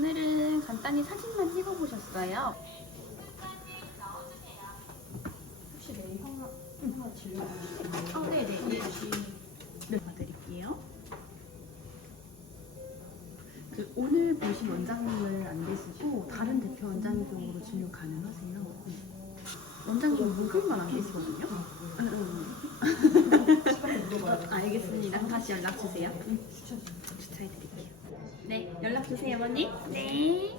오늘은 간단히 사진만 찍어보셨어요. 혹시 내일 형아, 형아 진료 어, 네네. 네, 봐드릴게요. 그 오늘 보신 원장님을 안 계시고 다른 대표 원장님 쪽으로 진료 가능하세요? 원장님 목요일만 안 계시거든요. 응, 응. 어, 알겠습니다. 다시 연락 주세요. 주차해드릴게요. 네, 연락 주세요, 어머니. 네.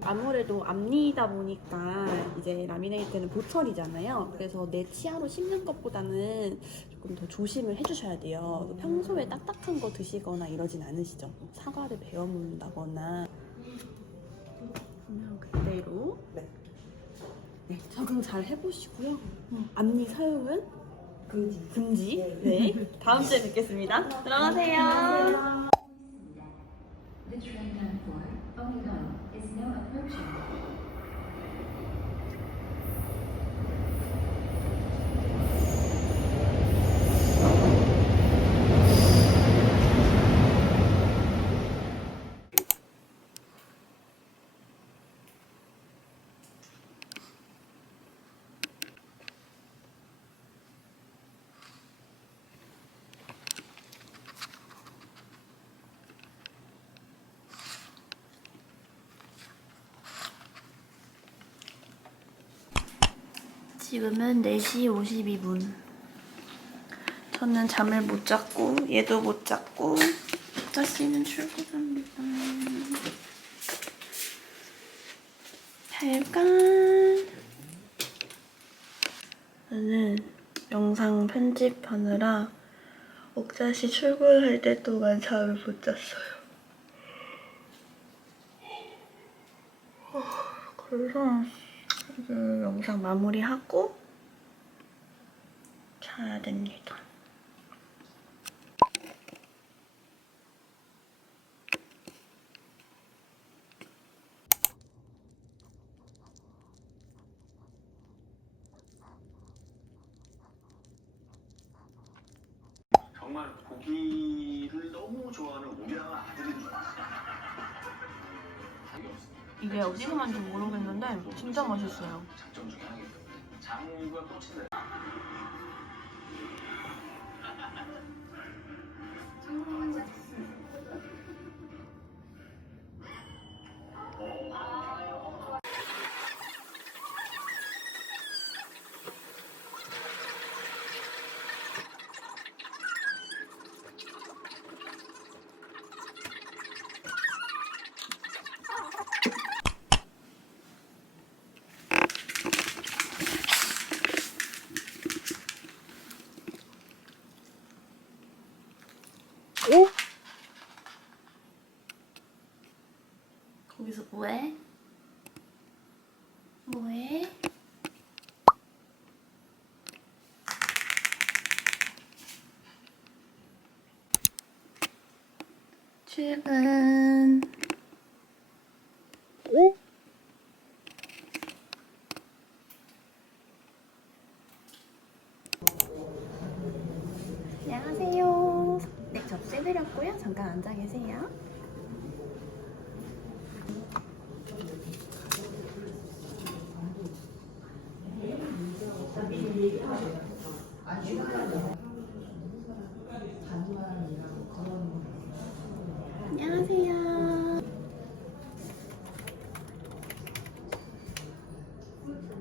아무래도 앞니다 보니까 이제 라미네이트는 보철이잖아요. 그래서 내 치아로 씹는 것보다는 조금 더 조심을 해주셔야 돼요. 평소에 딱딱한 거 드시거나 이러진 않으시죠? 사과를 베어 물는다거나. 그러면 그대로 네, 적응 잘 해보시고요. 앞니 사용은 금지. 금지. 네. 다음 주에 뵙겠습니다. 들어가세요. The train for Oregon is now approaching. 지금은 4시 52분. 저는 잠을 못 잤고, 얘도 못 잤고, 자 씨는 출근합니다. 잘가. 저는 영상 편집하느라 옥자 씨 출근할 때 동안 잠을 못 잤어요. 어, 그래서 이제 영상 마무리하고 자야 됩니다. 정말 고기를 너무 좋아하는 우리랑 아들인 줄 알았어요. 자기 없습니다. 이게 어디서 만지 모르겠는데 진짜 맛있어요. 장점 중에 하나가 있거든요. 장과 꽃을 거기서 뭐해? 뭐해? 출근. 안녕하세요. 네, 접수해드렸고요. 잠깐 앉아 계세요.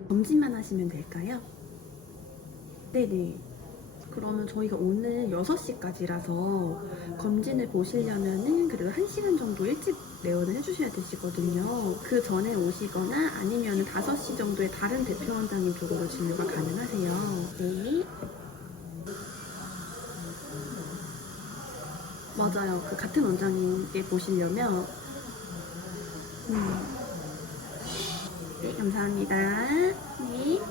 검진만 하시면 될까요? 네네. 그러면 저희가 오늘 6시까지라서 검진을 보시려면은 그래도 1시간 정도 일찍 내원을 해주셔야 되시거든요. 그 전에 오시거나 아니면 5시 정도에 다른 대표 원장님 쪽으로 진료가 가능하세요. 네. 맞아요. 그 같은 원장님께 보시려면 음. 네, 감사합니다. 네.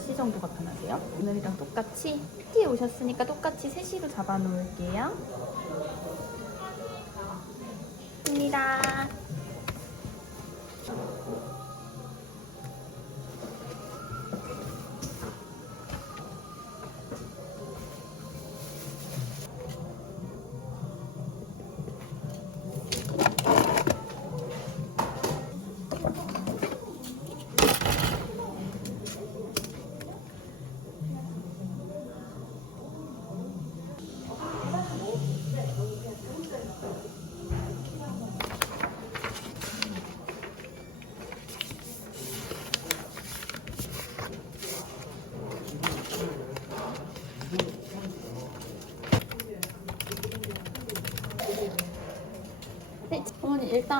몇 시 정도가 편하세요? 오늘이랑 똑같이 PT에 오셨으니까 똑같이 3시로 잡아놓을게요. 입니다.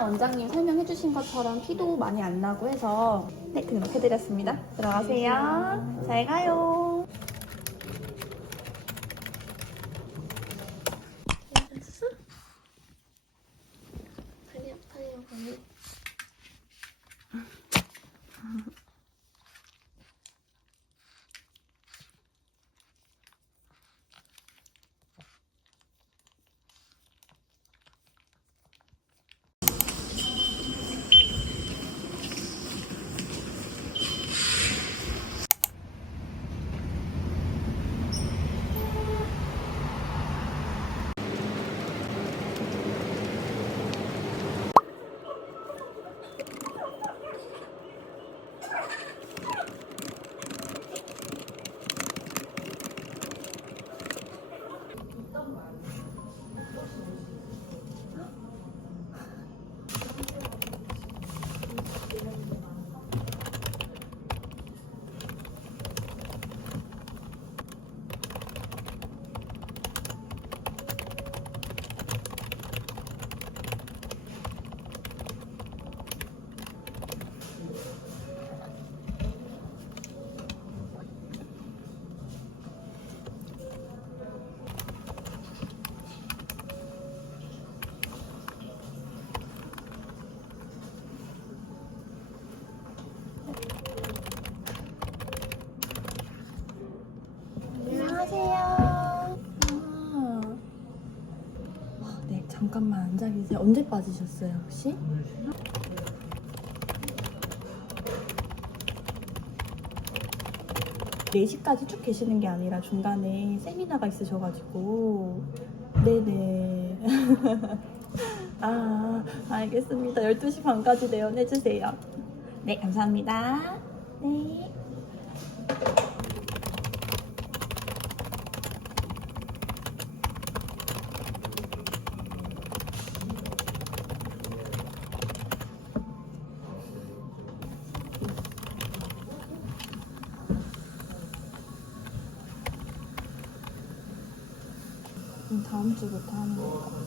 원장님 설명해 주신 것처럼 피도 많이 안 나고 해서 네, 등록해드렸습니다. 들어가세요. 잘 가요. 언제 빠지셨어요, 혹시? 네시까지쭉 계시는 게 아니라 중간에 세미나가 있으셔가지고. 네네. 아 알겠습니다. 12시 반까지 내연해주세요. 네 감사합니다. 네 다음 주부터 하는? 크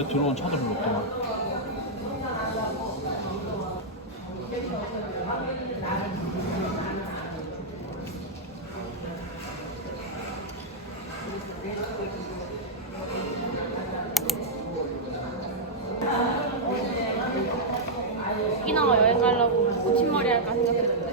아울렛 들어온 차도 별로 없더만. 오키나와 여행 가려고 고침머리 할까 생각했는데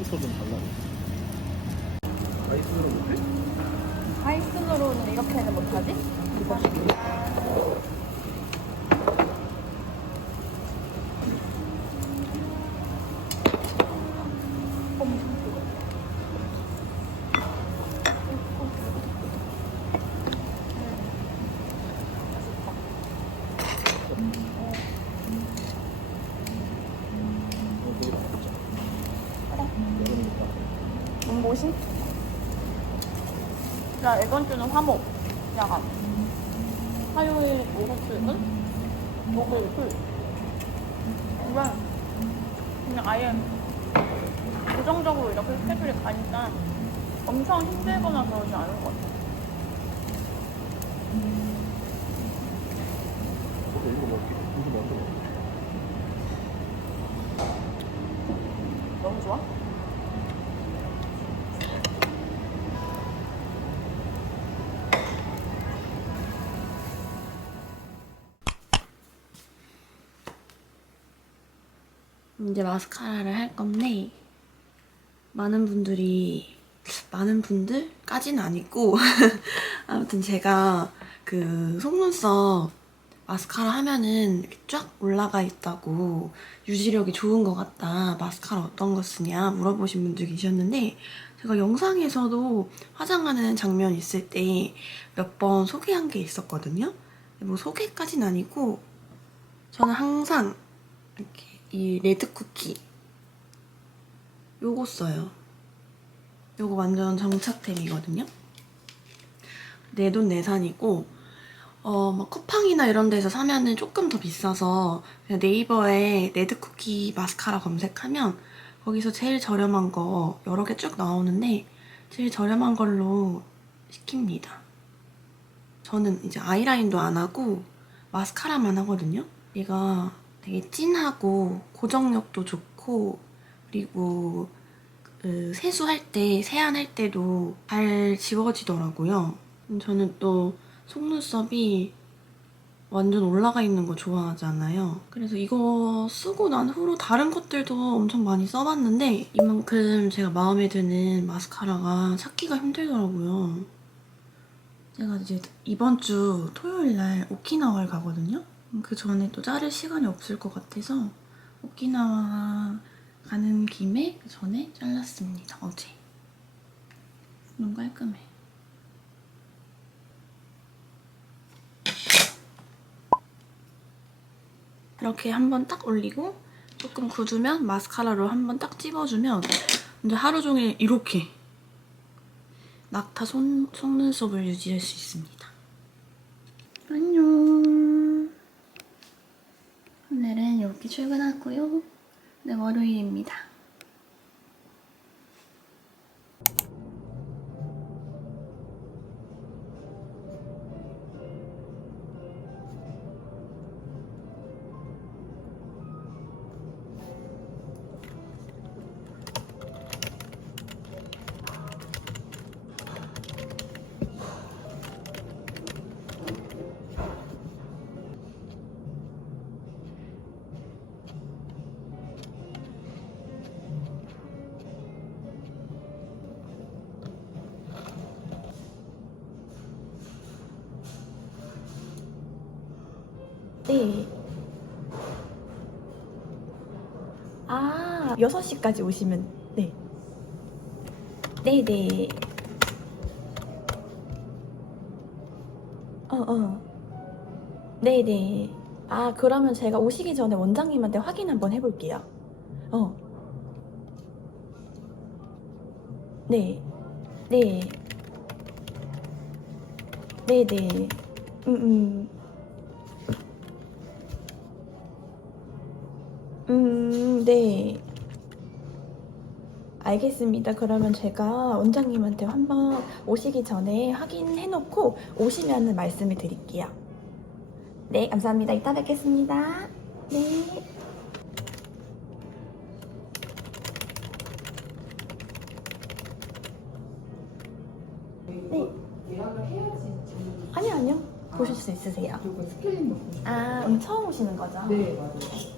컵부터 좀 달라. 아이스로 못해? 하이슨으로는 이렇게는 못하지? 몸보신? 야 이번 주는 화목 야간 화요일 오후 출근 목요일 술 이건 그냥 아예 고정적으로 이렇게 스케줄이 가니까 엄청 힘들거나 그러지 않을 것 같아 먹을게. 이거 먼저 먹을게. 너 이제 마스카라를 할 건데 많은 분들이 많은 분들까지는 아니고 아무튼 제가 그 속눈썹 마스카라 하면은 쫙 올라가 있다고 유지력이 좋은 것 같다. 마스카라 어떤 거 쓰냐 물어보신 분들 계셨는데 제가 영상에서도 화장하는 장면 있을 때 몇 번 소개한 게 있었거든요. 뭐 소개까진 아니고 저는 항상 이렇게 이 레드 쿠키 요거 써요 요거 완전 정착템이거든요 내 돈 내산이고 어, 뭐 쿠팡이나 이런 데서 사면은 조금 더 비싸서 네이버에 레드쿠키 마스카라 검색하면 거기서 제일 저렴한 거 여러 개 쭉 나오는데 제일 저렴한 걸로 시킵니다. 저는 이제 아이라인도 안 하고 마스카라만 하거든요. 얘가 되게 진하고 고정력도 좋고 그리고 그 세수할 때 세안할 때도 잘 지워지더라고요. 저는 또 속눈썹이 완전 올라가 있는 거 좋아하잖아요. 그래서 이거 쓰고 난 후로 다른 것들도 엄청 많이 써봤는데 이만큼 제가 마음에 드는 마스카라가 찾기가 힘들더라고요. 제가 이제 이번 주 토요일 날 오키나와를 가거든요. 그 전에 또 자를 시간이 없을 것 같아서 오키나와 가는 김에 그 전에 잘랐습니다. 어제. 눈 깔끔해. 이렇게 한번 딱 올리고 조금 굳으면 마스카라로 한번 딱 찝어주면 이제 하루 종일 이렇게 낙타 속, 속눈썹을 유지할 수 있습니다. 안녕. 이렇게 출근하고요. 네, 월요일입니다. 네. 아, 6시까지 오시면, 네. 네 네. 어, 어. 네 네. 아, 그러면 제가 오시기 전에 원장님한테 확인 한번 해 볼게요. 어. 네. 네. 네 네. 음, 음. 네. 알겠습니다. 그러면 제가 원장님한테 한번 오시기 전에 확인해놓고 오시면 말씀을 드릴게요. 네, 감사합니다. 이따 뵙겠습니다. 네. 네. 예약을 해야지. 아니요, 아니요. 보실 수 있으세요. 그리고 스케일링 먹고 아, 오늘 처음 오시는 거죠? 네, 맞아요.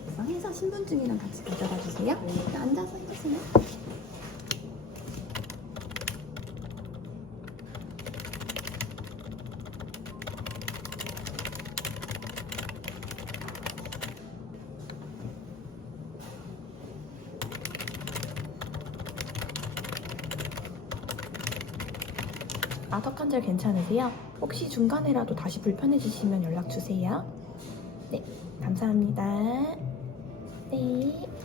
신분증이랑 같이 가져가 주세요. 네, 앉아서 해주세요. 아덕 한절 괜찮으세요? 혹시 중간에라도 다시 불편해지시면 연락 주세요. 네, 감사합니다. 네.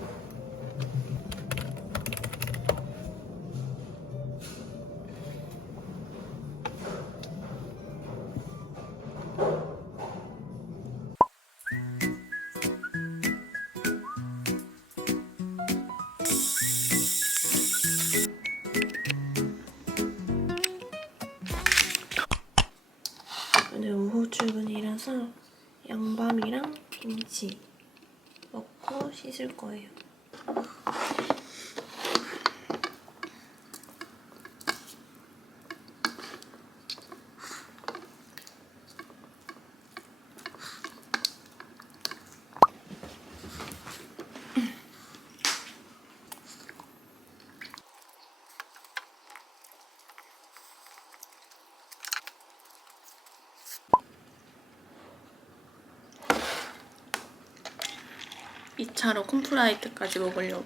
2차로 콤프라이트까지 먹으려고.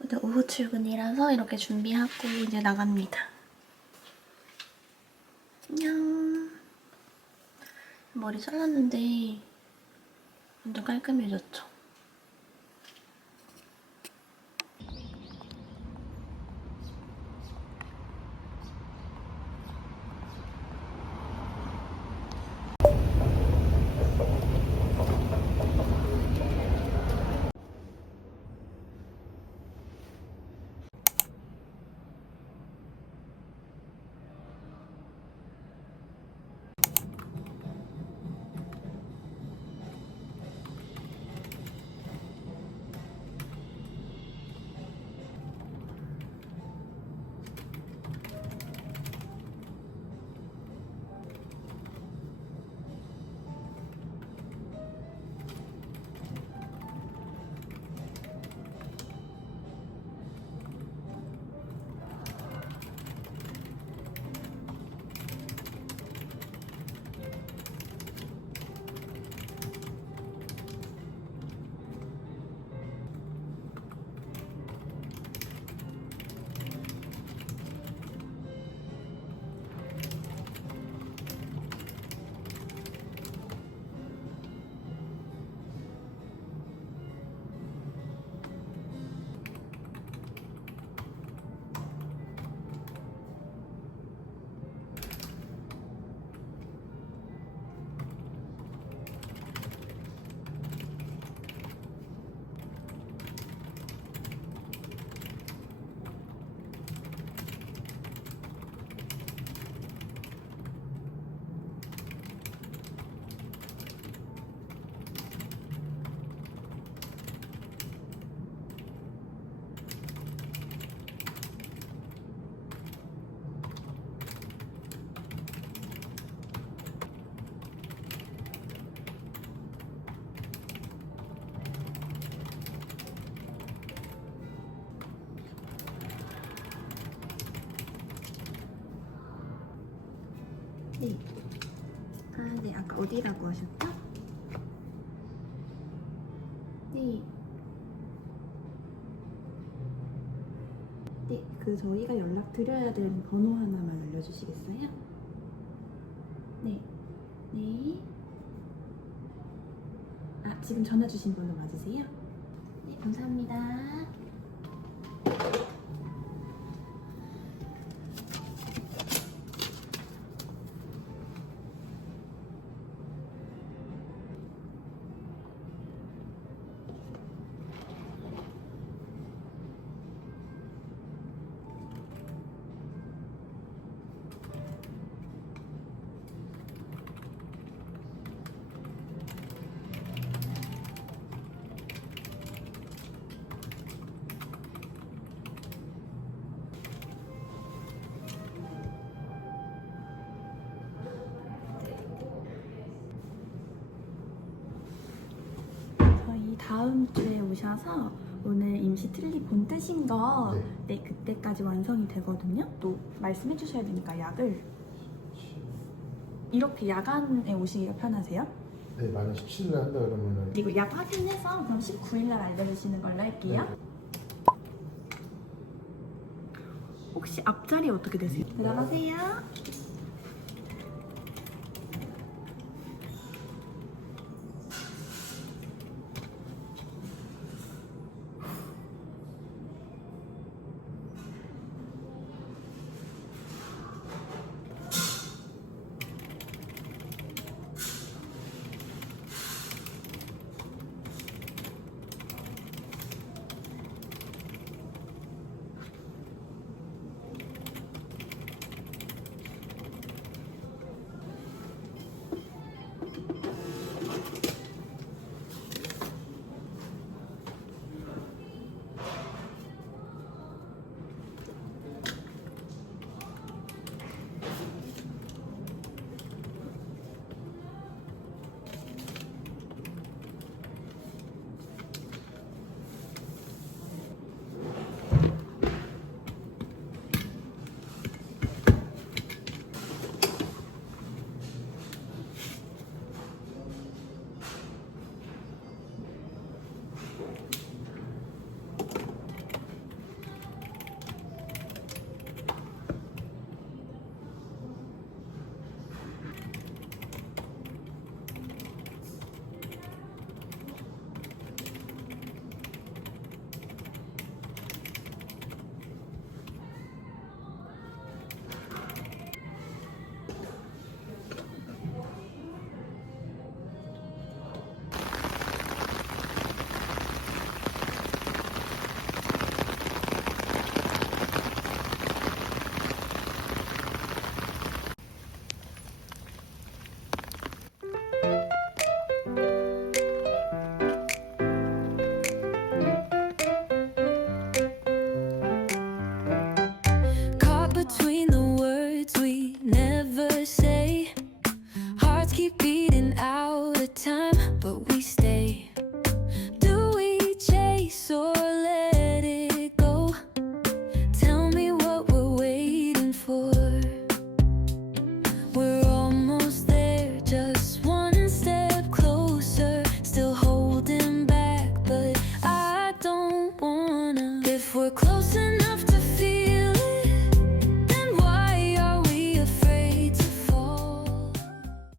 오늘 오후 출근이라서 이렇게 준비하고 이제 나갑니다. 머리 잘랐는데 완전 깔끔해졌죠? 어디라고 하셨죠? 네. 네, 그 저희가 연락 드려야 되는 번호 하나만 알려주시겠어요? 네. 네. 아, 지금 전화 주신 번호 맞으세요? 오셔서 오늘 임시 틀리 본 뜨신 거 네, 그때까지 완성이 되거든요. 또 말씀해 주셔야 되니까 약을 이렇게 야간에 오시기가 편하세요? 네, 만약 17일에 한다 그러면은 그리고 약 확인해서 그럼 19일 날 알려주시는 걸로 할게요. 혹시 앞자리 어떻게 되세요? 들어가세요.